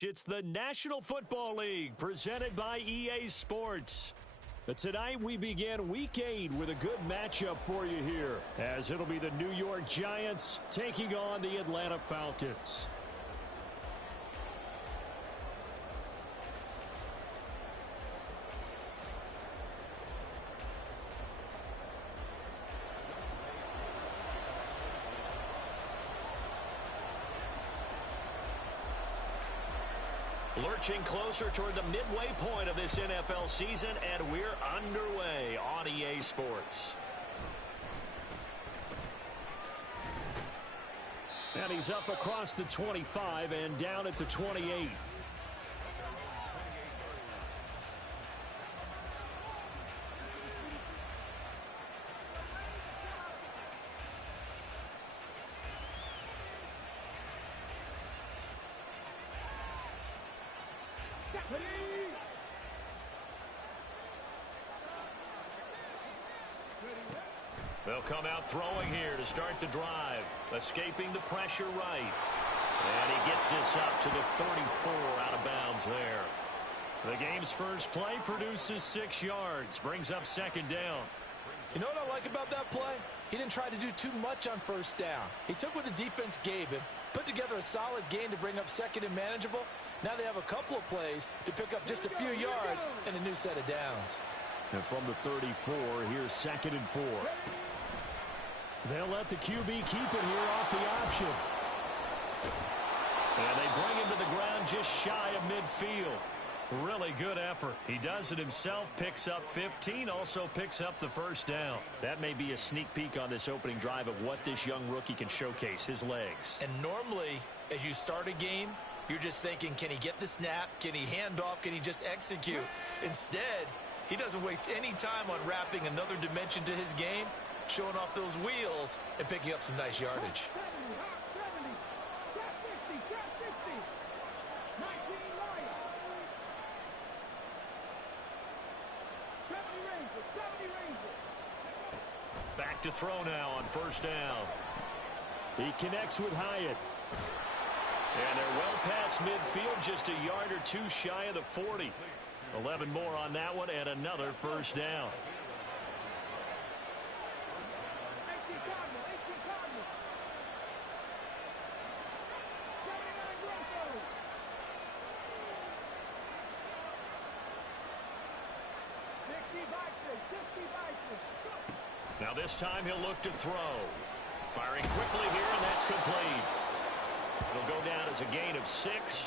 It's the National Football League presented by EA Sports. But tonight we begin Week 8 with a good matchup for you here, as it'll be the New York Giants taking on the Atlanta Falcons. Lurching closer toward the midway point of this NFL season, and we're underway on EA Sports. And he's up across the 25 and down at the 28. They'll come out throwing here to start the drive. Escaping the pressure right. And he gets this up to the 34 out of bounds there. The game's first play produces 6 yards. Brings up second down. You know what I like about that play? He didn't try to do too much on first down. He took what the defense gave him, put together a solid gain to bring up second and manageable. Now they have a couple of plays to pick up just a few yards and a new set of downs. And from the 34, here's second and 4. They'll let the QB keep it here off the option. And they bring him to the ground just shy of midfield. Really good effort. He does it himself, picks up 15, also picks up the first down. That may be a sneak peek on this opening drive of what this young rookie can showcase, his legs. And normally, as you start a game, you're just thinking, can he get the snap? Can he hand off? Can he just execute? Instead, he doesn't waste any time on wrapping another dimension to his game, showing off those wheels and picking up some nice yardage. Back to throw now on first down. He connects with Hyatt. And they're well past midfield, just a yard or two shy of the 40. 11 more on that one and another first down. Now this time he'll look to throw. Firing quickly here, and that's complete. It'll go down as a gain of 6,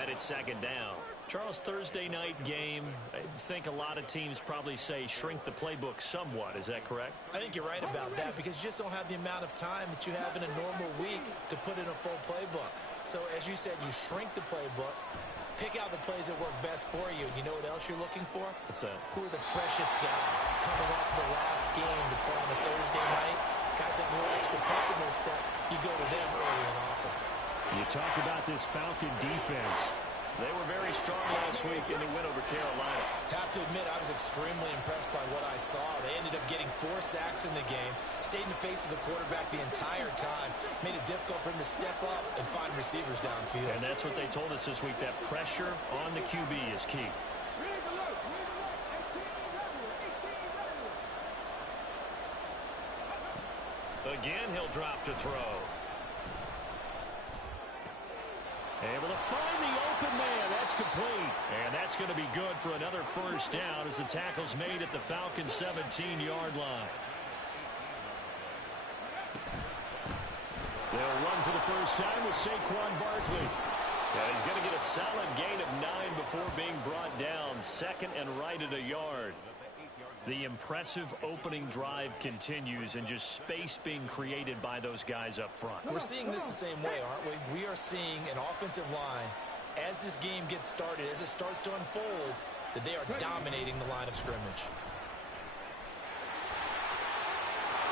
and it's second down. Charles, Thursday night game, I think a lot of teams probably say shrink the playbook somewhat. Is that correct? I think you're right about that because you just don't have the amount of time that you have in a normal week to put in a full playbook. So as you said, you shrink the playbook, pick out the plays that work best for you. You know what else you're looking for? What's that? Who are the freshest guys coming off the last game to play on a Thursday night? Guys that have a little extra pep in their step, you go to them early and often. You talk about this Falcon defense. They were very strong last week in the win over Carolina. Have to admit, I was extremely impressed by what I saw. They ended up getting 4 sacks in the game, stayed in the face of the quarterback the entire time, made it difficult for him to step up and find receivers downfield. And that's what they told us this week, that pressure on the QB is key. Again, he'll drop to throw. Able to find the open man. That's complete. And that's going to be good for another first down as the tackle's made at the Falcons' 17-yard line. They'll run for the first time with Saquon Barkley. And he's going to get a solid gain of 9 before being brought down. Second and right at a yard. The impressive opening drive continues and just space being created by those guys up front. We're seeing this the same way, aren't we? We are seeing an offensive line, as this game gets started, as it starts to unfold, that they are dominating the line of scrimmage.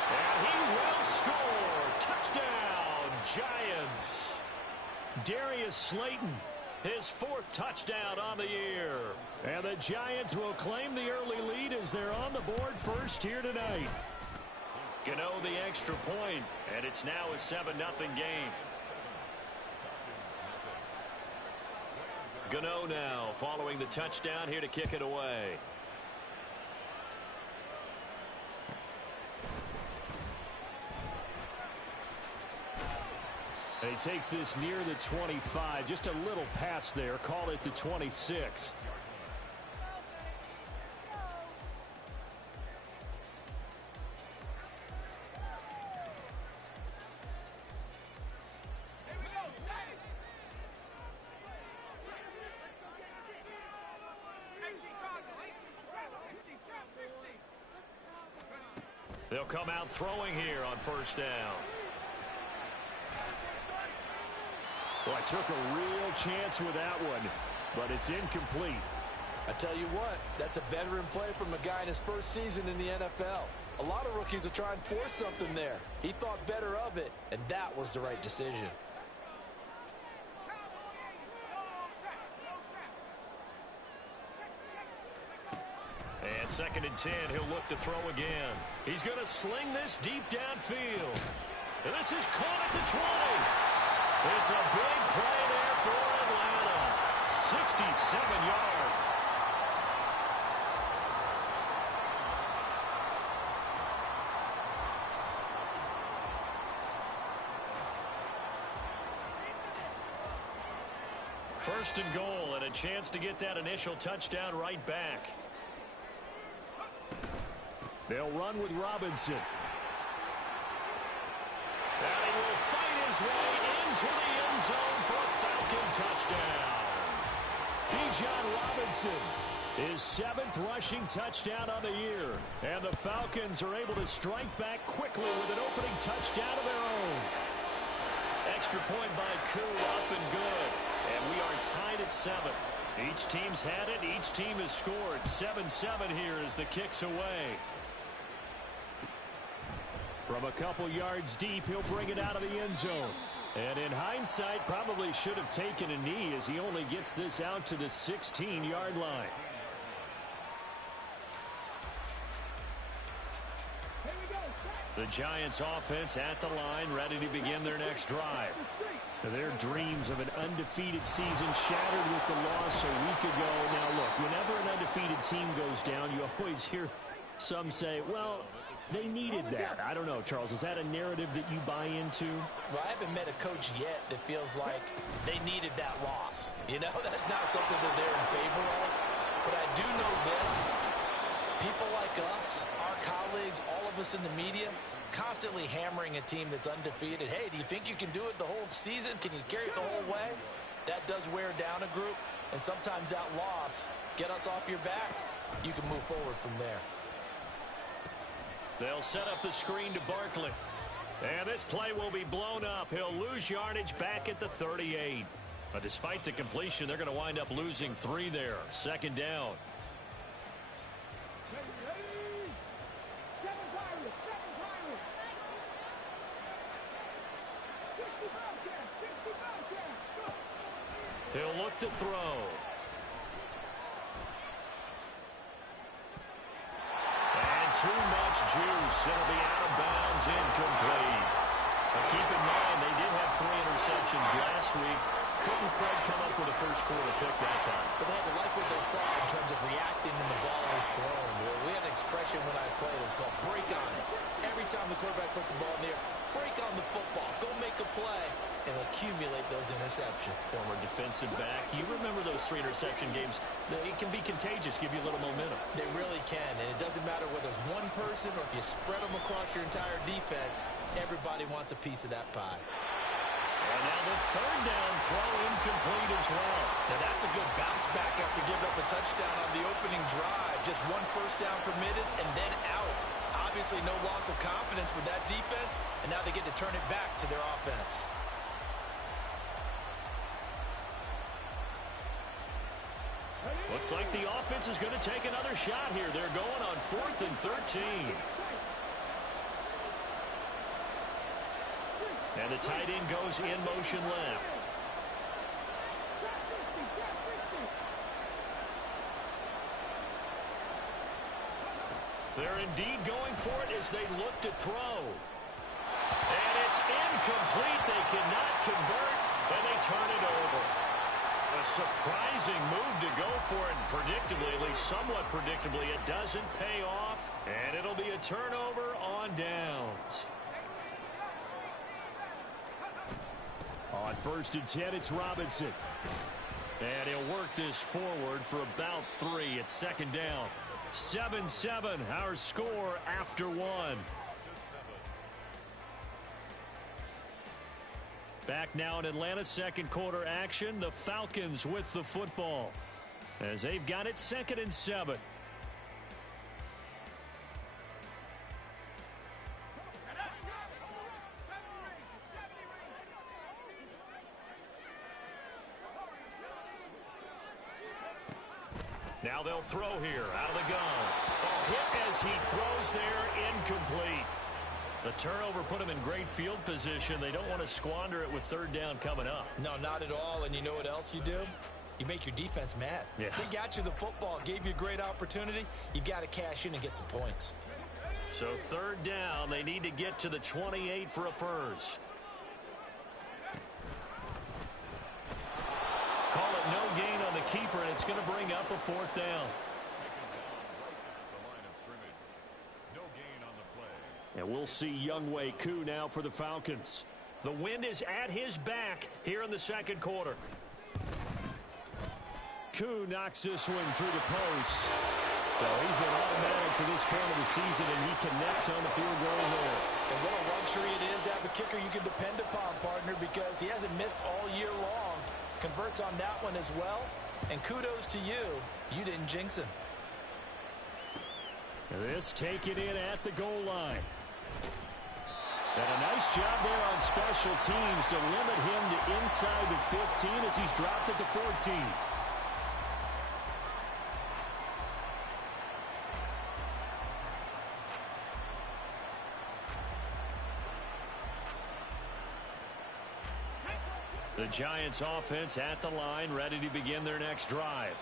And he will score. Touchdown, Giants. Darius Slayton, his 4th touchdown on the year. And the Giants will claim the early lead as they're on the board first here tonight. Gano the extra point, and it's now a 7-0 game. Gano now following the touchdown here to kick it away. And he takes this near the 25. Just a little pass there. Call it the 26. They'll come out throwing here on first down. Well, I took a real chance with that one, but it's incomplete. I tell you what, that's a veteran play from a guy in his first season in the NFL. A lot of rookies will try and force something there. He thought better of it, and that was the right decision. And 2nd and 10, he'll look to throw again. He's going to sling this deep downfield. And this is caught at the 20. It's a big play there for Atlanta. 67 yards. First and goal, and a chance to get that initial touchdown right back. They'll run with Robinson. And he will fight his way into the end zone for a Falcon touchdown. Bijan Robinson, his 7th rushing touchdown on the year. And the Falcons are able to strike back quickly with an opening touchdown of their own. Extra point by Koo, up and good. And we are tied at 7. Each team's had it. Each team has scored. 7-7 here as the kick's away. From a couple yards deep, he'll bring it out of the end zone. And in hindsight, probably should have taken a knee as he only gets this out to the 16-yard line. The Giants offense at the line, ready to begin their next drive. Their dreams of an undefeated season shattered with the loss a week ago. Now look, whenever an undefeated team goes down, you always hear some say, well, they needed that. I don't know, Charles. Is that a narrative that you buy into? Well, I haven't met a coach yet that feels like they needed that loss. You know, that's not something that they're in favor of. But I do know this. People like us, our colleagues, all of us in the media, constantly hammering a team that's undefeated. Hey, do you think you can do it the whole season? Can you carry it the whole way? That does wear down a group. And sometimes that loss, get us off your back, you can move forward from there. They'll set up the screen to Barkley. And this play will be blown up. He'll lose yardage back at the 38. But despite the completion, they're going to wind up losing 3 there. 2nd down. He'll look to throw. Too much juice. It'll be out of bounds, incomplete. But keep in mind, they did have 3 interceptions last week. Couldn't quite come up with a first quarter pick that time. But they had to like what they saw in terms of reacting when the ball was thrown. We had an expression when I played. It was called break on it. Every time the quarterback puts the ball in the air, break on the football. Go make a play and accumulate those interceptions. Former defensive back. You remember those 3 interception games. It can be contagious, give you a little momentum. They really can, and it doesn't matter whether it's one person or if you spread them across your entire defense. Everybody wants a piece of that pie. And now the 3rd down throw incomplete as well. Now that's a good bounce back after giving up a touchdown on the opening drive. Just 1 first down permitted and then out. Obviously no loss of confidence with that defense, and now they get to turn it back to their offense. Looks like the offense is going to take another shot here. They're going on 4th and 13. And the tight end goes in motion left. They're indeed going for it as they look to throw. And it's incomplete. They cannot convert, and they turn it over. A surprising move to go for it. Predictably, at least somewhat predictably, it doesn't pay off. And it'll be a turnover on downs. On 1st and 10, it's Robinson. And he'll work this forward for about 3 at 2nd down. 7-7, our score after 1. Back now in Atlanta, second quarter action. The Falcons with the football as they've got it 2nd and 7. Now they'll throw here out of the gun. A hit as he throws there, incomplete. The turnover put him in great field position. They don't want to squander it with 3rd down coming up. No, not at all. And you know what else you do? You make your defense mad. Yeah. They got you the football, gave you a great opportunity. You got to cash in and get some points. So 3rd down, they need to get to the 28 for a first. Call it no gain on the keeper, and it's going to bring up a 4th down. And we'll see Younghoe Koo now for the Falcons. The wind is at his back here in the second quarter. Koo knocks this one through the post. So he's been automatic to this point of the season, and he connects on the field goal there. And what a luxury it is to have a kicker you can depend upon, partner, because he hasn't missed all year long. Converts on that one as well. And kudos to you. You didn't jinx him. This taken in at the goal line. And a nice job there on special teams to limit him to inside the 15 as he's dropped at the 14. The Giants offense at the line, ready to begin their next drive.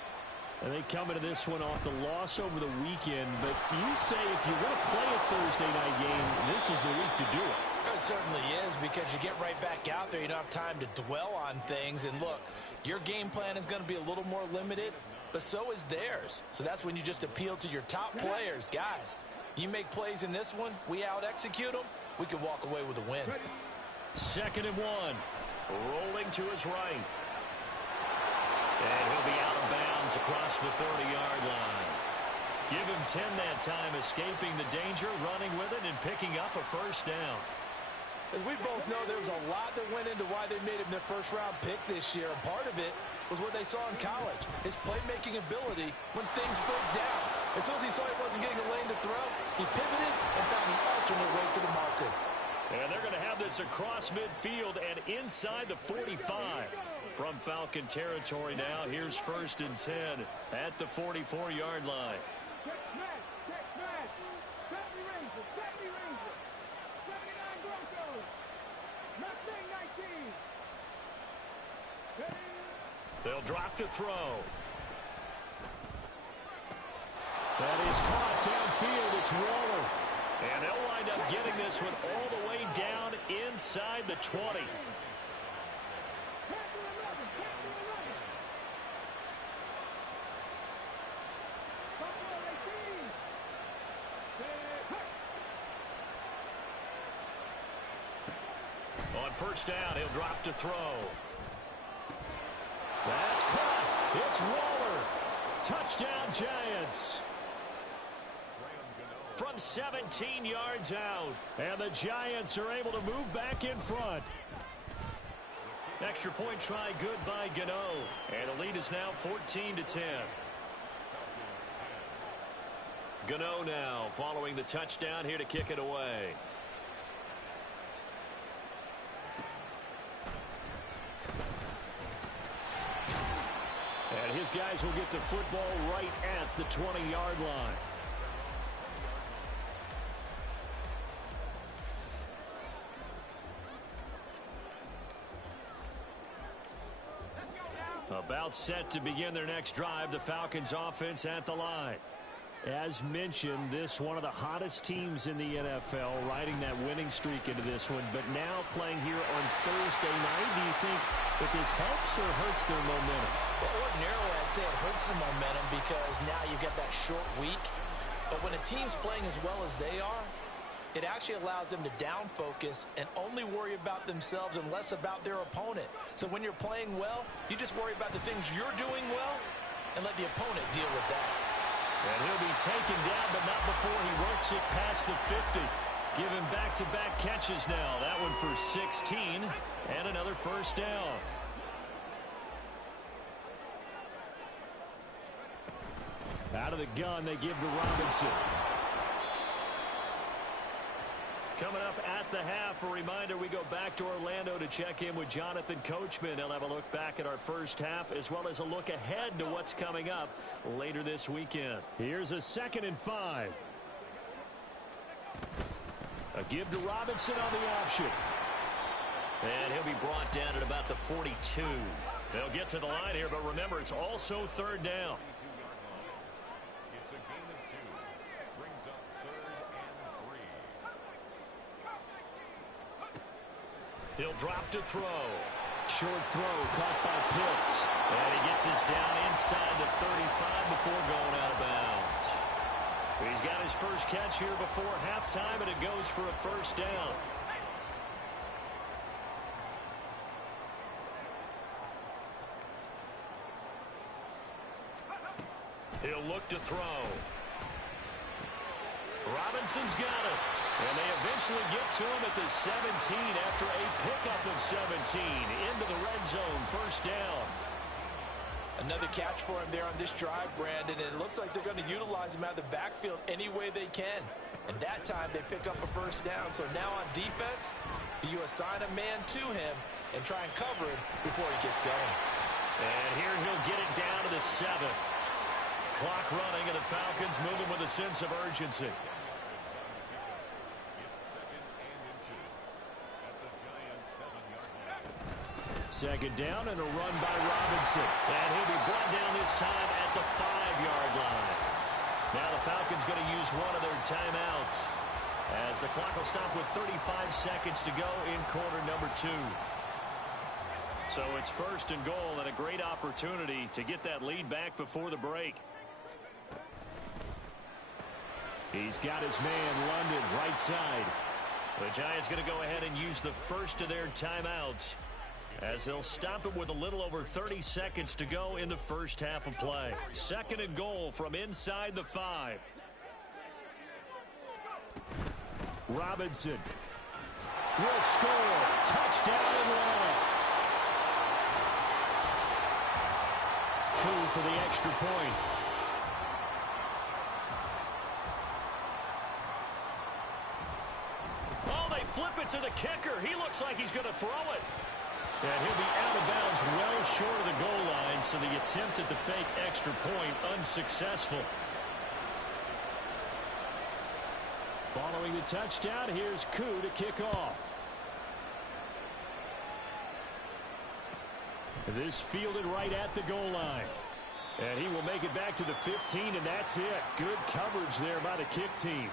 And they come into this one off the loss over the weekend, but you say if you're going to play a Thursday night game, this is the week to do it. It certainly is, because you get right back out there. You don't have time to dwell on things. And look, your game plan is going to be a little more limited, but so is theirs. So that's when you just appeal to your top players. Guys, you make plays in this one, we out-execute them, we can walk away with a win. 2nd and 1. Rolling to his right. And he'll be out of bounds across the 30-yard line. Give him 10 that time, escaping the danger, running with it, and picking up a 1st down. As we both know, there was a lot that went into why they made him their first-round pick this year. And part of it was what they saw in college, his playmaking ability when things broke down. As soon as he saw he wasn't getting a lane to throw, he pivoted and found an alternate way to the marker. And they're going to have this across midfield and inside the 45. From Falcon territory now, here's 1st and 10 at the 44-yard line. They'll drop to throw. That is caught downfield. It's Waller. And they'll wind up getting this one all the way down inside the 20. On 1st down, he'll drop to throw. That's caught. It's Waller. Touchdown, Giants. From 17 yards out. And the Giants are able to move back in front. Extra point try good by Gano. And the lead is now 14-10. Gano now following the touchdown here to kick it away. And his guys will get the football right at the 20-yard line. About set to begin their next drive, the Falcons offense at the line. As mentioned, this one of the hottest teams in the NFL, riding that winning streak into this one, but now playing here on Thursday night. Do you think that this helps or hurts their momentum? Well, ordinarily, I'd say it hurts the momentum because now you've got that short week. But when a team's playing as well as they are, it actually allows them to down focus and only worry about themselves and less about their opponent. So when you're playing well, you just worry about the things you're doing well and let the opponent deal with that. And he'll be taken down, but not before he works it past the 50. Giving back-to-back catches now. That one for 16 and another first down. Out of the gun, they give to Robinson. Coming up at the half, a reminder, we go back to Orlando to check in with Jonathan Coachman. He'll have a look back at our first half as well as a look ahead to what's coming up later this weekend. Here's a 2nd and 5. A give to Robinson on the option. And he'll be brought down at about the 42. They'll get to the line here, but remember, it's also 3rd down. He'll drop to throw. Short throw caught by Pitts. And he gets us down inside the 35 before going out of bounds. He's got his first catch here before halftime, and it goes for a first down. He'll look to throw. Robinson's got it. And they eventually get to him at the 17 after a pickup of 17 into the red zone. First down. Another catch for him there on this drive, Brandon, and it looks like they're going to utilize him out of the backfield any way they can. And that time they pick up a first down. So now on defense, do you assign a man to him and try and cover him before he gets going? And here he'll get it down to the 7. Clock running, and the Falcons moving with a sense of urgency. Second down and a run by Robinson. And he'll be brought down this time at the 5-yard line. Now the Falcons going to use one of their timeouts as the clock will stop with 35 seconds to go in quarter number 2. So it's 1st and goal and a great opportunity to get that lead back before the break. He's got his man, London, right side. The Giants going to go ahead and use the first of their timeouts as they'll stop it with a little over 30 seconds to go in the first half of play. 2nd and goal from inside the 5. Robinson will score. Touchdown Atlanta. Koo for the extra point. Oh, they flip it to the kicker. He looks like he's going to throw it. And he'll be out of bounds well short of the goal line, so the attempt at the fake extra point unsuccessful. Following the touchdown, here's Koo to kick off. This fielded right at the goal line. And he will make it back to the 15, and that's it. Good coverage there by the kick team.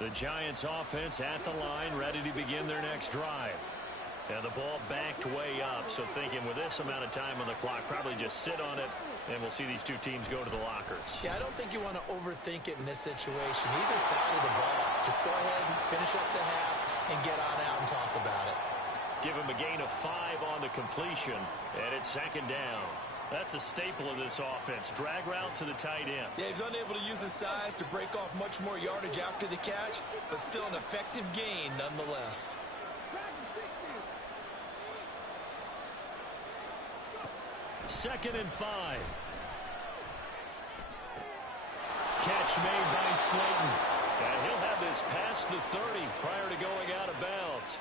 The Giants offense at the line, ready to begin their next drive. And the ball backed way up, so thinking with this amount of time on the clock, probably just sit on it, and we'll see these two teams go to the lockers. Yeah, I don't think you want to overthink it in this situation. Either side of the ball. Just go ahead and finish up the half and get on out and talk about it. Give him a gain of 5 on the completion, and it's 2nd down. That's a staple of this offense. Drag route to the tight end. Yeah, he's unable to use his size to break off much more yardage after the catch, but still an effective gain nonetheless. Second and 5. Catch made by Slayton. And he'll have this past the 30 prior to going out of bounds.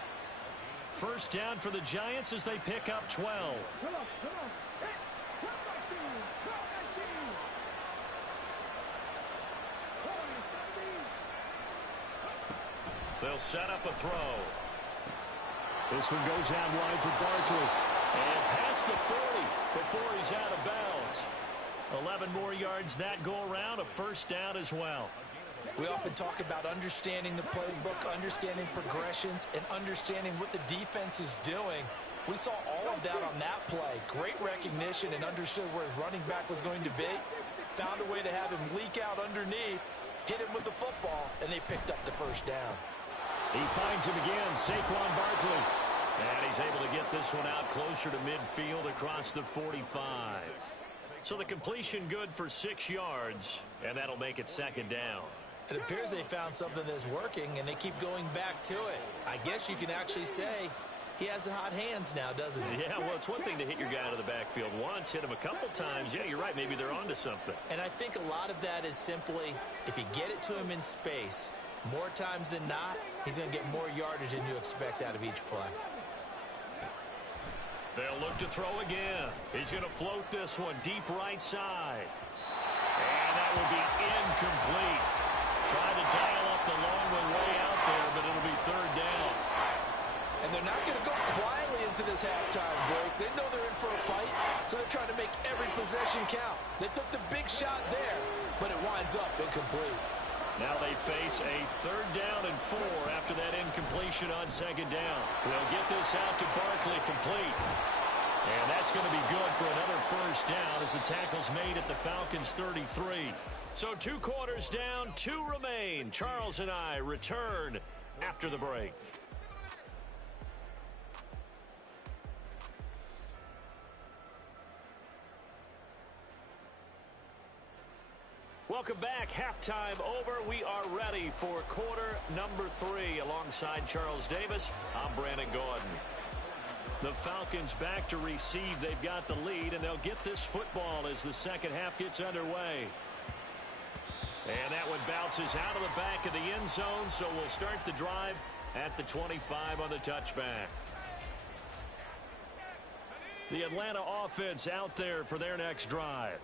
First down for the Giants as they pick up 12. They'll set up a throw. This one goes out wide for Barkley. And past the 40 before he's out of bounds. 11 more yards that go around, a first down as well. We often talk about understanding the playbook, understanding progressions, and understanding what the defense is doing. We saw all of that on that play. Great recognition and understood where his running back was going to be. Found a way to have him leak out underneath, hit him with the football, and they picked up the first down. He finds him again, Saquon Barkley. And he's able to get this one out closer to midfield across the 45. So the completion good for 6 yards, and that'll make it second down. It appears they found something that's working, and they keep going back to it. I guess you can actually say he has the hot hands now, doesn't he? Yeah, well, it's one thing to hit your guy out of the backfield once, hit him a couple times. Yeah, you're right. Maybe they're onto something. And I think a lot of that is simply if you get it to him in space, more times than not, he's going to get more yardage than you expect out of each play. They'll look to throw again. He's going to float this one deep right side. And that will be incomplete. Trying to dial up the long one way out there, but it'll be third down. And they're not going to go quietly into this halftime break. They know they're in for a fight, so they're trying to make every possession count. They took the big shot there, but it winds up incomplete. Now they face a third down and 4 after that incompletion on second down. They'll get this out to Barkley complete. And that's going to be good for another first down as the tackle's made at the Falcons' 33. So 2 quarters down, 2 remain. Charles and I return after the break. Welcome back. Halftime over. We are ready for quarter number 3 alongside Charles Davis. I'm Brandon Gordon. The Falcons back to receive. They've got the lead, and they'll get this football as the second half gets underway. And that one bounces out of the back of the end zone, so we'll start the drive at the 25 on the touchback. The Atlanta offense out there for their next drive.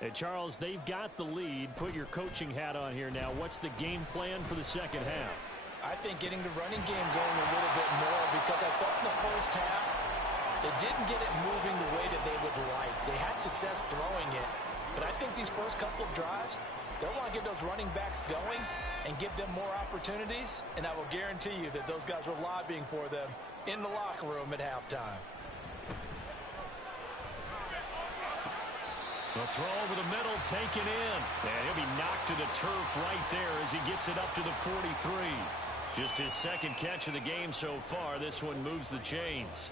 And Charles, they've got the lead. Put your coaching hat on here now. What's the game plan for the second half? I think getting the running game going a little bit more, because I thought in the first half they didn't get it moving the way that they would like. They had success throwing it, but I think these first couple of drives, they'll want to get those running backs going and give them more opportunities, and I will guarantee you that those guys were lobbying for them in the locker room at halftime. The throw over the middle, taken in. And he'll be knocked to the turf right there as he gets it up to the 43. Just his second catch of the game so far. This one moves the chains.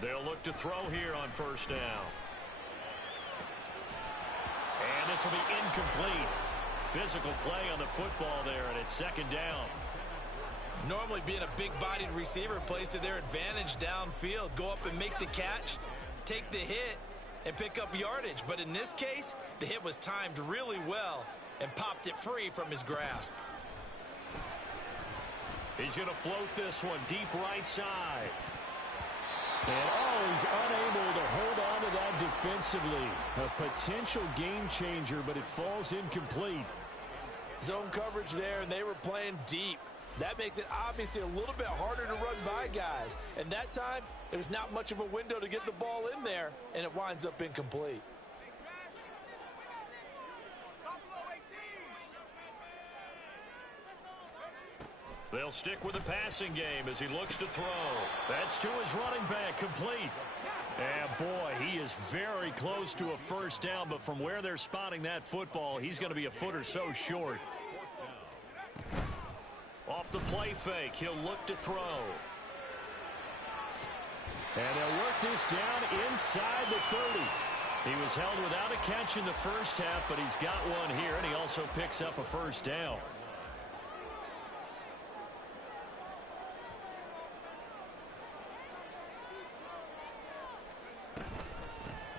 They'll look to throw here on first down. And this will be incomplete. Physical play on the football there, and it's second down. Normally being a big-bodied receiver plays to their advantage downfield. Go up and make the catch, take the hit, and pick up yardage. But in this case, the hit was timed really well and popped it free from his grasp. He's going to float this one deep right side. And he's unable to hold on to that defensively. A potential game changer, but it falls incomplete. Zone coverage there, and they were playing deep. That makes it obviously a little bit harder to run by guys. And that time, there's not much of a window to get the ball in there, and it winds up incomplete. They'll stick with the passing game as he looks to throw. That's to his running back, complete. And boy, he is very close to a first down, but from where they're spotting that football, he's going to be a foot or so short. Off the play fake, he'll look to throw. And they'll work this down inside the 30. He was held without a catch in the first half, but he's got one here, and he also picks up a first down.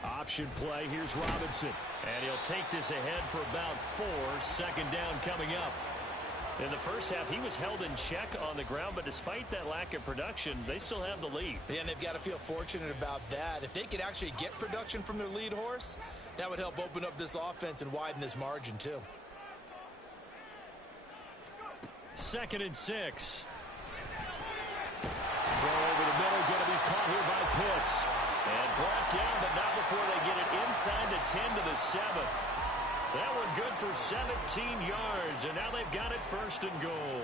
Option play, here's Robinson. And he'll take this ahead for about 4. Second down coming up. In the first half, he was held in check on the ground, but despite that lack of production, they still have the lead. And they've got to feel fortunate about that. If they could actually get production from their lead horse, that would help open up this offense and widen this margin too. 2nd and 6. Throw over the middle, going to be caught here by Pitts. And brought down, but not before they get it inside the 10 to the 7. That one good for 17 yards, and now they've got it 1st and goal.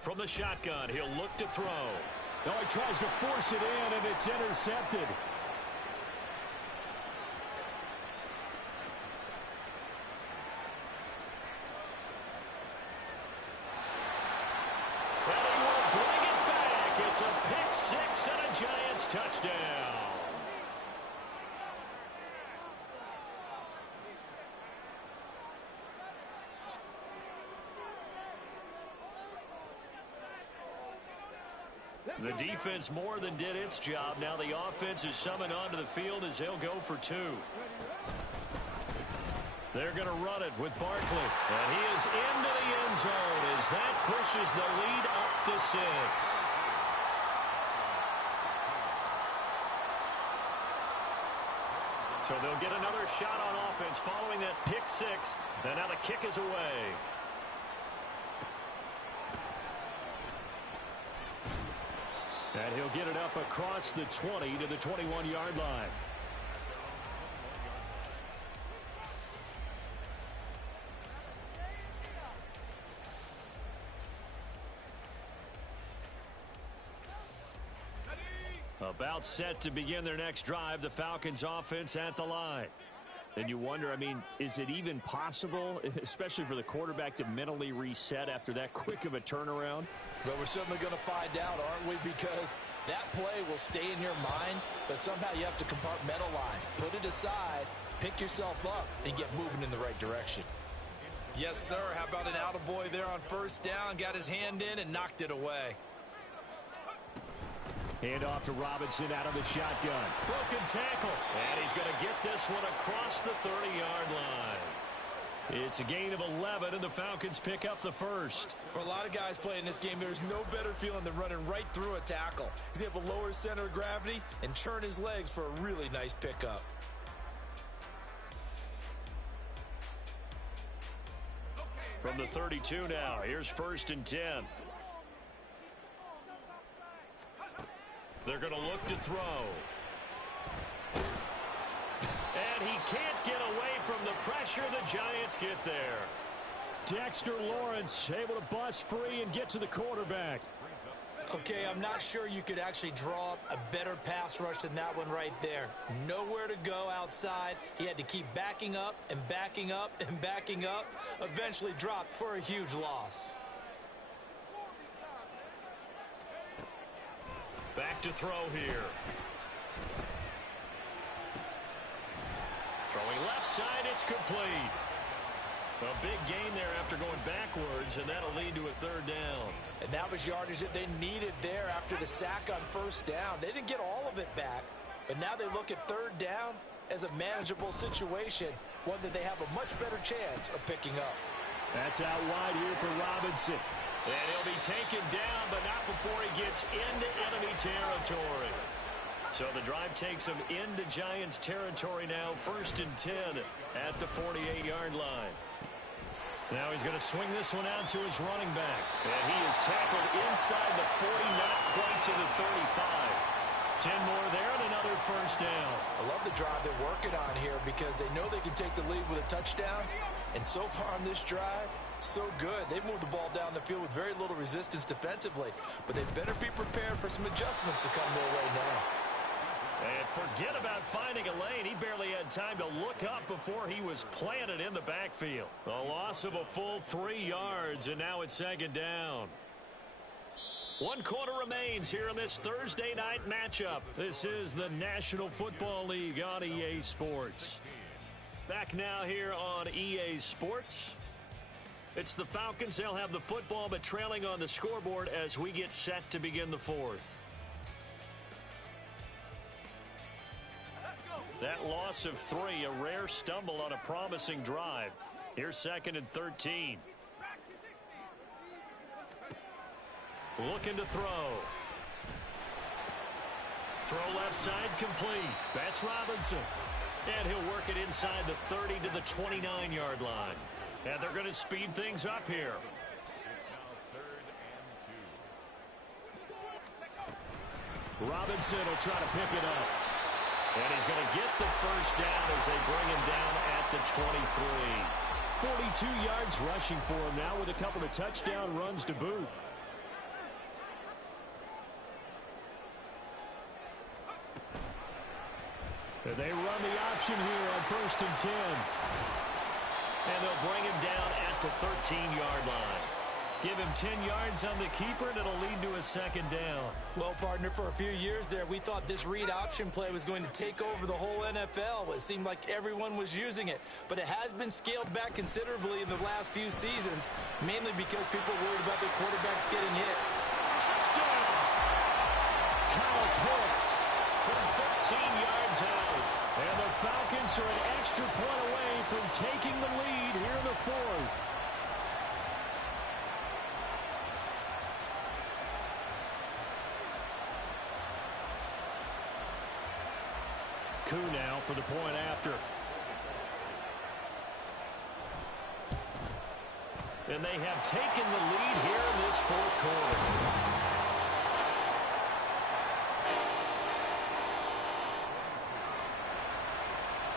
From the shotgun, he'll look to throw. Now he tries to force it in, and it's intercepted. And he will bring it back. It's a pick 6 and a Giants touchdown. The defense more than did its job. Now the offense is summoned onto the field as they'll go for 2. They're going to run it with Barkley. And he is into the end zone as that pushes the lead up to 6. So they'll get another shot on offense following that pick 6. And now the kick is away. And he'll get it up across the 20 to the 21-yard line. About set to begin their next drive, the Falcons offense at the line. And you wonder, I mean, is it even possible, especially for the quarterback, to mentally reset after that quick of a turnaround? But we're certainly going to find out, aren't we? Because that play will stay in your mind, but somehow you have to compartmentalize. Put it aside, pick yourself up, and get moving in the right direction. Yes, sir. How about an attaboy there on 1st down? Got his hand in and knocked it away. Hand off to Robinson out of the shotgun. Broken tackle. And he's going to get this one across the 30-yard line. It's a gain of 11, and the Falcons pick up the 1st. For a lot of guys playing this game, there's no better feeling than running right through a tackle. He's able to lower his center of gravity and churn his legs for a really nice pickup. From the 32 now, here's 1st and 10. They're going to look to throw. And he can't get away from the pressure. The Giants get there. Dexter Lawrence able to bust free and get to the quarterback. Okay, I'm not sure you could actually draw up a better pass rush than that one right there. Nowhere to go outside. He had to keep backing up and backing up and backing up. Eventually dropped for a huge loss. Back to throw here. Throwing left side, it's complete. A big gain there after going backwards, and that'll lead to a 3rd down. And that was yardage that they needed there after the sack on 1st down. They didn't get all of it back, but now they look at 3rd down as a manageable situation, one that they have a much better chance of picking up. That's out wide here for Robinson. And he'll be taken down, but not before he gets into enemy territory. So the drive takes him into Giants territory now. 1st and 10 at the 48-yard line. Now he's going to swing this one out to his running back. And he is tackled inside the 40, not quite to the 35. 10 more there and another 1st down. I love the drive they're working on here because they know they can take the lead with a touchdown. And so far on this drive, so good. They've moved the ball down the field with very little resistance defensively. But they better be prepared for some adjustments to come their way now. And forget about finding a lane. He barely had time to look up before he was planted in the backfield. A loss of a full 3 yards, and now it's 2nd down. 1 quarter remains here in this Thursday night matchup. This is the National Football League on EA Sports. Back now here on EA Sports. It's the Falcons. They'll have the football, but trailing on the scoreboard as we get set to begin the fourth. That loss of 3, a rare stumble on a promising drive. Here's 2nd and 13. Looking to throw. Throw left side complete. That's Robinson. And he'll work it inside the 30 to the 29-yard line. And they're going to speed things up here. Robinson will try to pick it up. And he's going to get the first down as they bring him down at the 23. 42 yards rushing for him now with a couple of touchdown runs to boot. They run the option here on 1st and 10. And they'll bring him down at the 13-yard line. Give him 10 yards on the keeper, and it'll lead to a 2nd down. Well, partner, for a few years there, we thought this read option play was going to take over the whole NFL. It seemed like everyone was using it. But it has been scaled back considerably in the last few seasons, mainly because people are worried about their quarterbacks getting hit. Touchdown! Kyle Pitts from 13 yards out. And the Falcons are an extra point away from taking the lead here in the 4th. Koo now for the point after. And they have taken the lead here in this 4th quarter.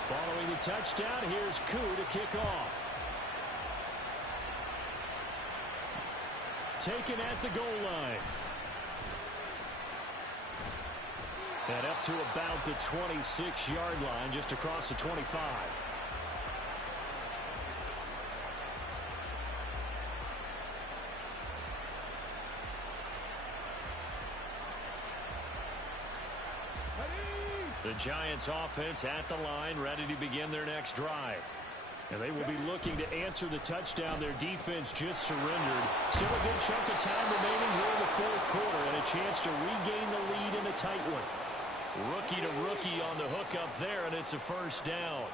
Following the touchdown, here's Koo to kick off. Taken at the goal line. And up to about the 26-yard line, just across the 25. The Giants offense at the line, ready to begin their next drive. And they will be looking to answer the touchdown their defense just surrendered. Still a good chunk of time remaining here in the 4th quarter, and a chance to regain the lead in a tight one. Rookie to rookie on the hook up there, and it's a 1st down.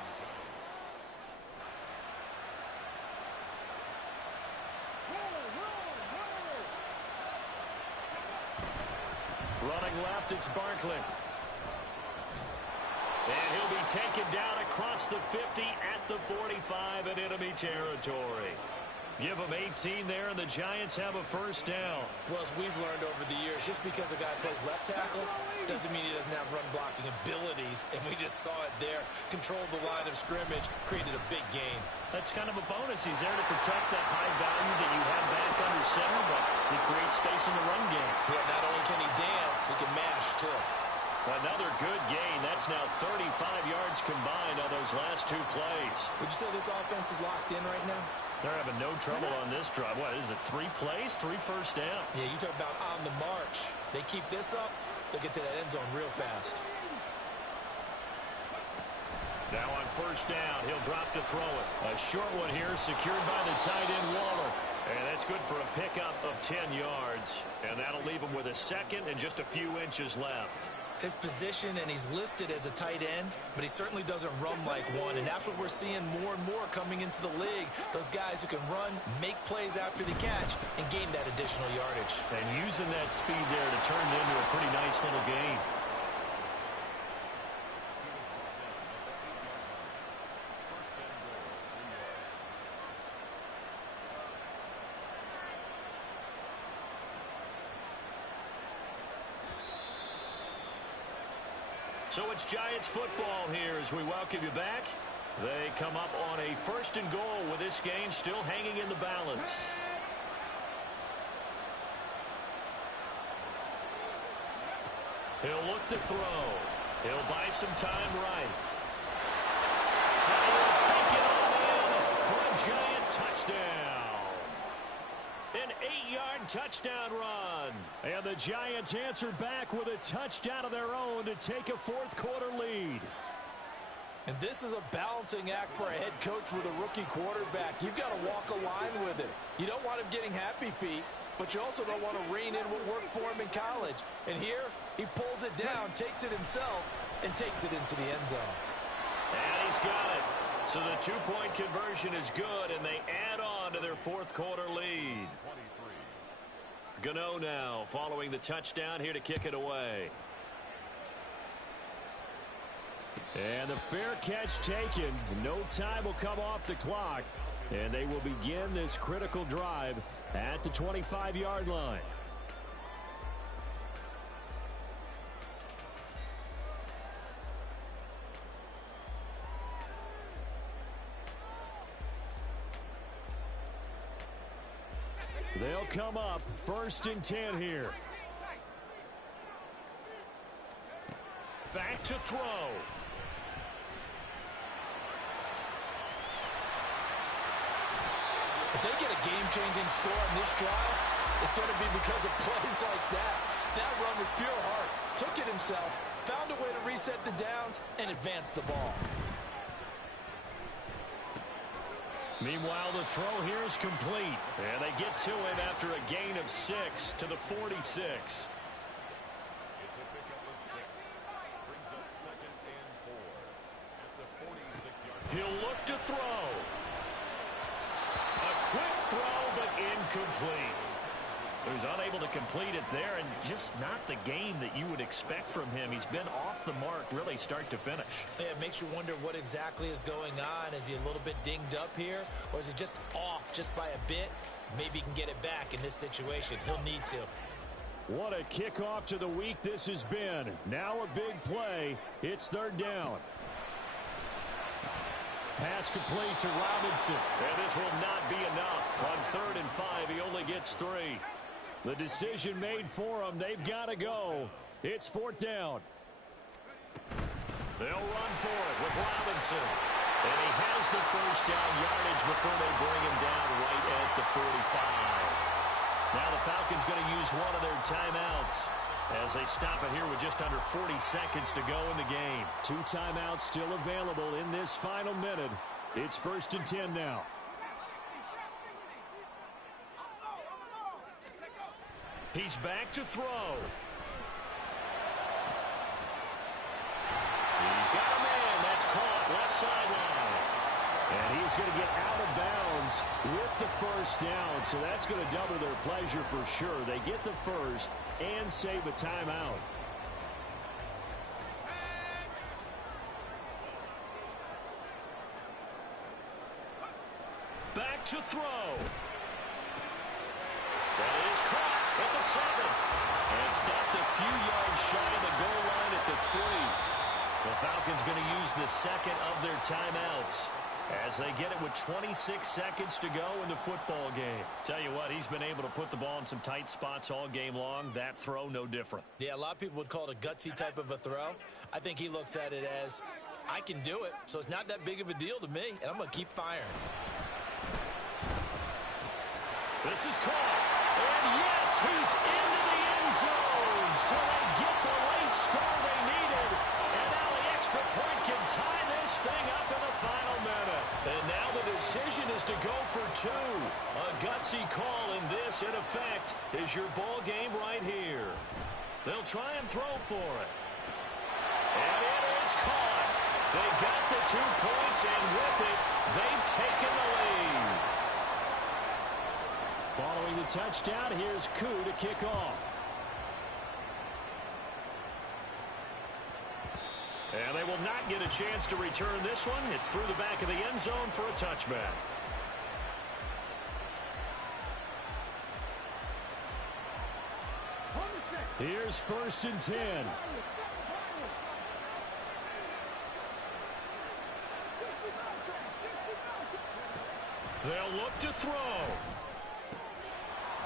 Running left, it's Barkley. And he'll be taken down across the 50 at the 45 in enemy territory. Give them 18 there, and the Giants have a 1st down. Well, as we've learned over the years, just because a guy plays left tackle doesn't mean he doesn't have run blocking abilities, and we just saw it there. Controlled the line of scrimmage, created a big gain. That's kind of a bonus. He's there to protect that high value that you have back under center, but he creates space in the run game. Yeah, not only can he dance, he can mash, too. Another good gain. That's now 35 yards combined on those last 2 plays. Would you say this offense is locked in right now? They're having no trouble on this drive. What is it, 3 plays, 3 first downs? Yeah, you talk about on the march. They keep this up, they'll get to that end zone real fast. Now on 1st down, he'll drop to throw it. A short one here, secured by the tight end Waller. And that's good for a pickup of 10 yards. And that'll leave him with a 2nd and just a few inches left. His position, and he's listed as a tight end, but he certainly doesn't run like one, and that's what we're seeing more and more coming into the league. Those guys who can run, make plays after the catch, and gain that additional yardage. And using that speed there to turn it into a pretty nice little game. So it's Giants football here as we welcome you back. They come up on a 1st and goal with this game still hanging in the balance. He'll look to throw. He'll buy some time right. And he'll take it on in for a Giant touchdown. An 8-yard touchdown run. And the Giants answered back with a touchdown of their own to take a 4th quarter lead. And this is a balancing act for a head coach with a rookie quarterback. You've got to walk a line with it. You don't want him getting happy feet, but you also don't want to rein in what worked for him in college. And here, he pulls it down, takes it himself, and takes it into the end zone. And he's got it. So the two-point conversion is good, and they add on to their fourth quarter lead. Gano now following the touchdown here to kick it away. And the fair catch taken. No time will come off the clock. And they will begin this critical drive at the 25-yard line. They'll come up 1st and 10 here. Back to throw. If they get a game-changing score on this drive, it's going to be because of plays like that. That run was pure heart. Took it himself, found a way to reset the downs, and advance the ball. Meanwhile, the throw here is complete. And they get to him after a gain of 6 to the 46. It's a pickup of 6. Brings up 2nd and 4 at the 46-yard line. He'll look to throw. A quick throw, but incomplete. So he's unable to complete it there, and just not the game that you would expect from him. He's been off the mark really start to finish. Yeah, it makes you wonder what exactly is going on. Is he a little bit dinged up here, or is it just off just by a bit? Maybe he can get it back in this situation. He'll need to. What a kickoff to the week this has been. Now a big play. It's 3rd down. Pass complete to Robinson. And this will not be enough. On 3rd and 5, he only gets 3. The decision made for them. They've got to go. It's 4th down. They'll run for it with Robinson. And he has the first down yardage before they bring him down right at the 45. Now the Falcons going to use one of their timeouts as they stop it here with just under 40 seconds to go in the game. 2 timeouts still available in this final minute. It's 1st and 10 now. He's back to throw. He's got a man. That's caught left sideline. And he's going to get out of bounds with the first down. So that's going to double their pleasure for sure. They get the first and save a timeout. Back to throw. That is caught at the 7. And stopped a few yards shy of the goal line at the 3. The Falcons going to use the second of their timeouts as they get it with 26 seconds to go in the football game. Tell you what, he's been able to put the ball in some tight spots all game long. That throw, no different. Yeah, a lot of people would call it a gutsy type of a throw. I think he looks at it as, I can do it, so it's not that big of a deal to me, and I'm going to keep firing. This is caught. And yes, he's into the end zone. So they get the late score they needed. And now the extra point can tie this thing up in the final minute. And now the decision is to go for 2. A gutsy call, and this, in effect, is your ball game right here. They'll try and throw for it. And it is caught. They got the 2 points, and with it, they've taken the lead. Following the touchdown, here's Koo to kick off. And they will not get a chance to return this one. It's through the back of the end zone for a touchback. Here's 1st and 10. They'll look to throw.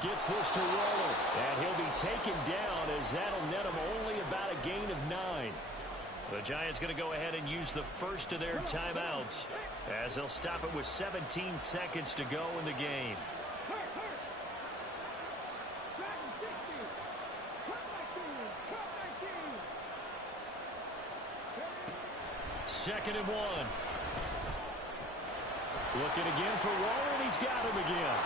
Gets this to Waller, and he'll be taken down as that'll net him only about a gain of 9. The Giants going to go ahead and use the first of their timeouts as they'll stop it with 17 seconds to go in the game. 2nd and 1. Looking again for Waller, and he's got him again.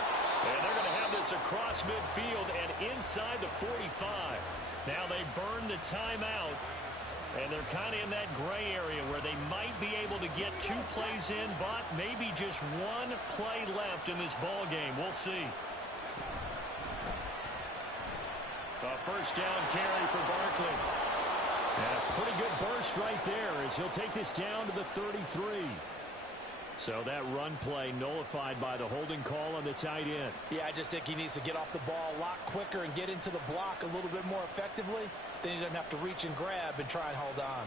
And they're going to have this across midfield and inside the 45. Now they burn the timeout, and they're kind of in that gray area where they might be able to get 2 plays in, but maybe just 1 play left in this ball game. We'll see. A first down carry for Barkley. And a pretty good burst right there as he'll take this down to the 33. So that run play nullified by the holding call on the tight end. Yeah, I just think he needs to get off the ball a lot quicker and get into the block a little bit more effectively. Then he doesn't have to reach and grab and try and hold on.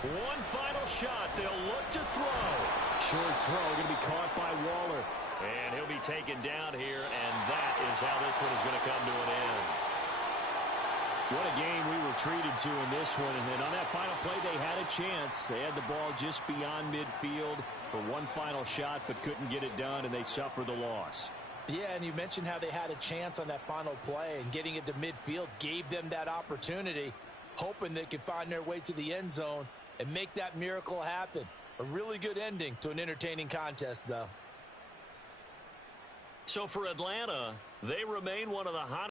One final shot. They'll look to throw. Short throw going to be caught by Waller. And he'll be taken down here, and that is how this one is going to come to an end. What a game we were treated to in this one. And on that final play, they had a chance. They had the ball just beyond midfield for one final shot, but couldn't get it done, and they suffered the loss. Yeah, and you mentioned how they had a chance on that final play, and getting it to midfield gave them that opportunity, hoping they could find their way to the end zone and make that miracle happen. A really good ending to an entertaining contest, though. So for Atlanta, they remain one of the hottest